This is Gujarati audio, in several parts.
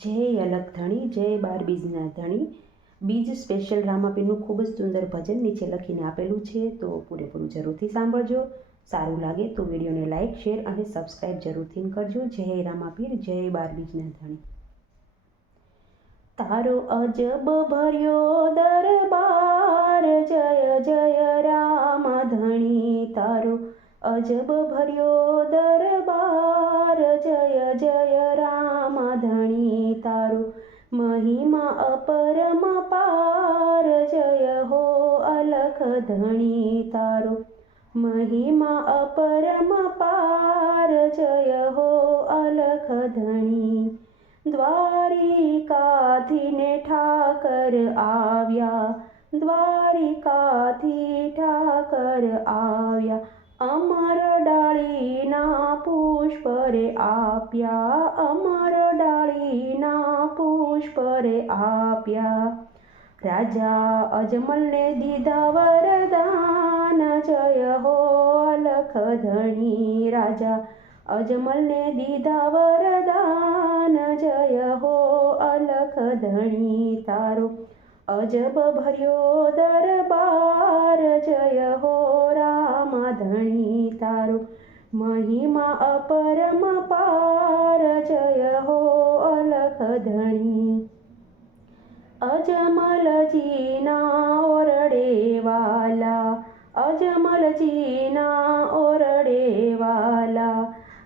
જય અલગ ધણી, જય 12 બીજના ધણી. બીજ સ્પેશિયલ રામાપીરનું ખૂબ જ સુંદર ભજન નીચે લખીને આપેલું છે, તો પૂરેપૂરું જરૂરથી સાંભળજો. સારું લાગે તો વિડીયોને લાઇક, શેર અને સબસ્ક્રાઈબ જરૂરથી કરજો. જય રામાપીર, જય 12 બીજના ધણી. તારો અજબ ભર્યો દરબાર, જય જય રામ ધણી. તારો અજબ ભર્યો દરબાર, જય જય રામ ધણી. તારો મહિમા અપરમ પાર, જય હો અલખ ધણી. તારો મહિમા અપરમ પાર, જય હો અલખ ધણી. દ્વારિકાથી ને ઠાકર આવ્યા, દ્વારિકાથી ઠાકર આવ્યા. અમર ડાળીના પુષ્પ રે આપ્યા, અમર ડાળીના પુષ્પ રે આપ્યા. રાજા અજમલને દીધા વરદાન, જય હો અલખ ધણી. રાજા અજમલને દીધા વરદાન, જય હો અલખ ધણી. તારો અજબ ભર્યો દરબાર, જય હો રામ ધણી. તારો મહિમા અપરમ પાર, જય હો અલખ ધણી. અજમલજીના ઓરડે વાલા, અજમલજીના ઓરડે વાલા.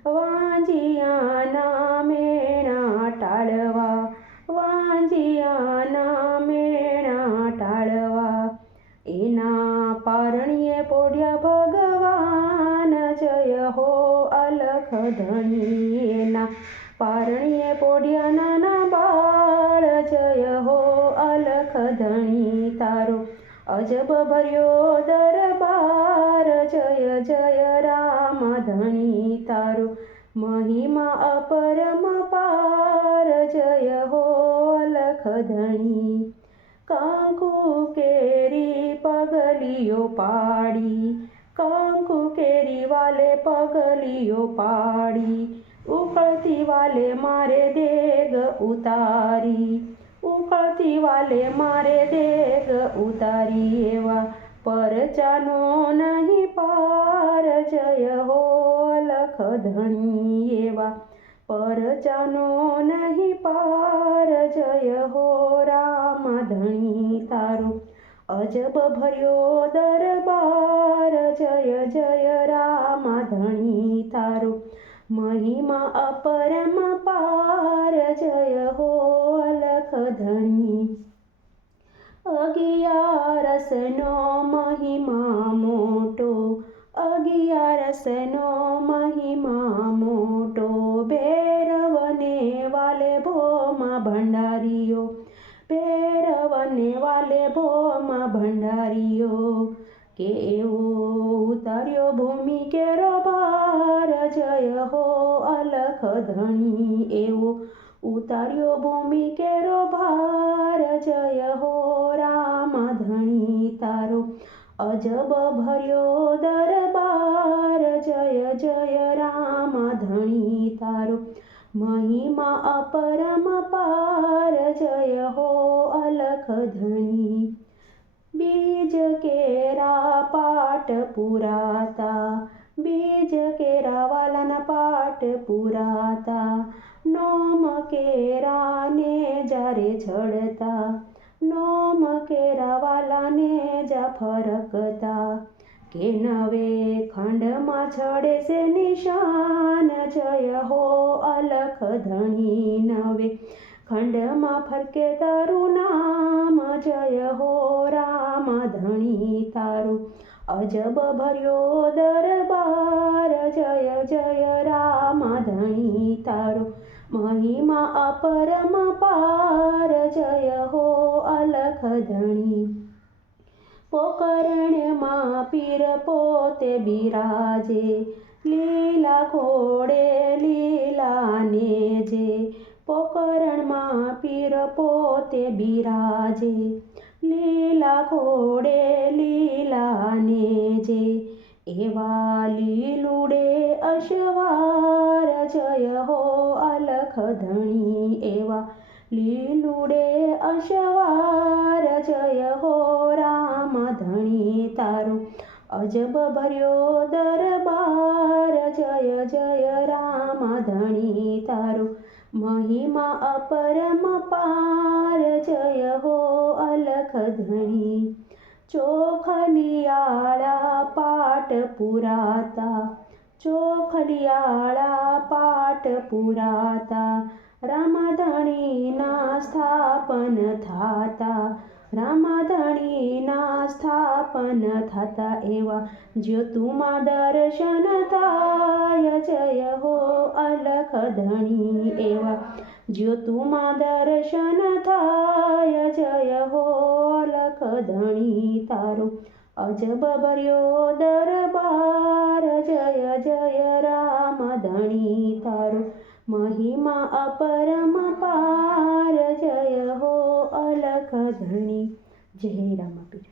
વાંજિયાના મેણા ટાળવા, વાંજિયાના મેણા ટાળવા. એના પારણીએ પોઢ્યા ભગવાન, જય હો અલખ ધણી. એના પારણીએ પોઢ્યા નાના બાળ, જય હો અલખ ધણી. તારો અજબ ભર્યો દરબાર, જય જય રામ ધણી. તારો મહિમા અપરમ પાર, જય હો અલખ ધણી. કંકુ કેરી પગલીઓ પાડી, કંકુ કેરી વાલે પગલીઓ પાડી. ઉકળતી વાલે મારે દેગ ઉતારી, ઉકળતી વાલે મારે દેગ ઉતારી. એવા પરચાનો નહીં પાર, જય હો અલખ ધણી. એવા પરચાનો નહીં પાર, જય હો રામ ધણી. તારો અજબ ભર્યો દરબાર, જય જય રામ ધણી. તારો મહિમા અપરમ પાર, જય હો અલખ ધણી. અગિયારસનો મહિમા મોટો, અગિયારસનો મહિમા મોટો. ભૈરવને વાલે ભોમાં ભંડારીઓ, ભૈરવને વાલે ભોમાં ભંડારીઓ. કે એવો ઉતાર્યો ભૂમિ કેરો ભાર, જય હો અલખ ધણી. એવો ઉતાર્યો ભૂમિ કેરો ભાર, જય હો રામ ધણી. તારો અજબ ભર્યો દરબાર, જય જય રામ ધણી. તારો મહિમા અપરમ પાર, જય હો અલખ ધણી. બીજ કેરા પાટ પુરાતા, બીજ કેરા વાલાના પાટ પુરાતા. નોમ કેરાને જ્યારે છડતા, નોમ કેરા વાલાને જા ફરકતા. કે નવે ખંડમાં છડે છે નિશાન, જય હો અલખ ધણી. નવે ખંડમાં ફરકે તારું નામ, જય હો રામ ધણી. તારું અજબ ભર્યો દરબાર, જય જય રામ ધણી. તારો મહિમા અપરમ પાર, જય હો અલખ ધણી. પોકરણમાં પીર પોતે બિરાજે, લીલા ઘોડે લીલા નેજે. પોકરણમાં પીર પોતે બિરાજે, લીલા ઘોડે લીલા નેજે. એવા લીલુડે અશવાર, જય હો અલખ ધણી. એવા લીલુડે અશવાર જય હો રામ ધણી તારો અજબ ભર્યો દરબાર જય જય રામ ધણી તારો મહિમા અપરમપાર જય હો અલખ ધણી ચોખલિયાળા પાટ પુરાતા ચોખલિયાળા પાટ પુરાતા રામધણીના સ્થાપન થાતા રામધણીના સ્થાપન થતા એવા જ્યોતુમાં દર્શન થાય જય હો અલખ ધણી એવા જ્યોતુમાં દર્શન થાય જય હો અલખ ધણી તારો અજબ ભર્યો દરબાર જય જય રામ ધણી તારો મહિમા અપરમપાર જય હો અલખ ધણી. જય રામાપીર.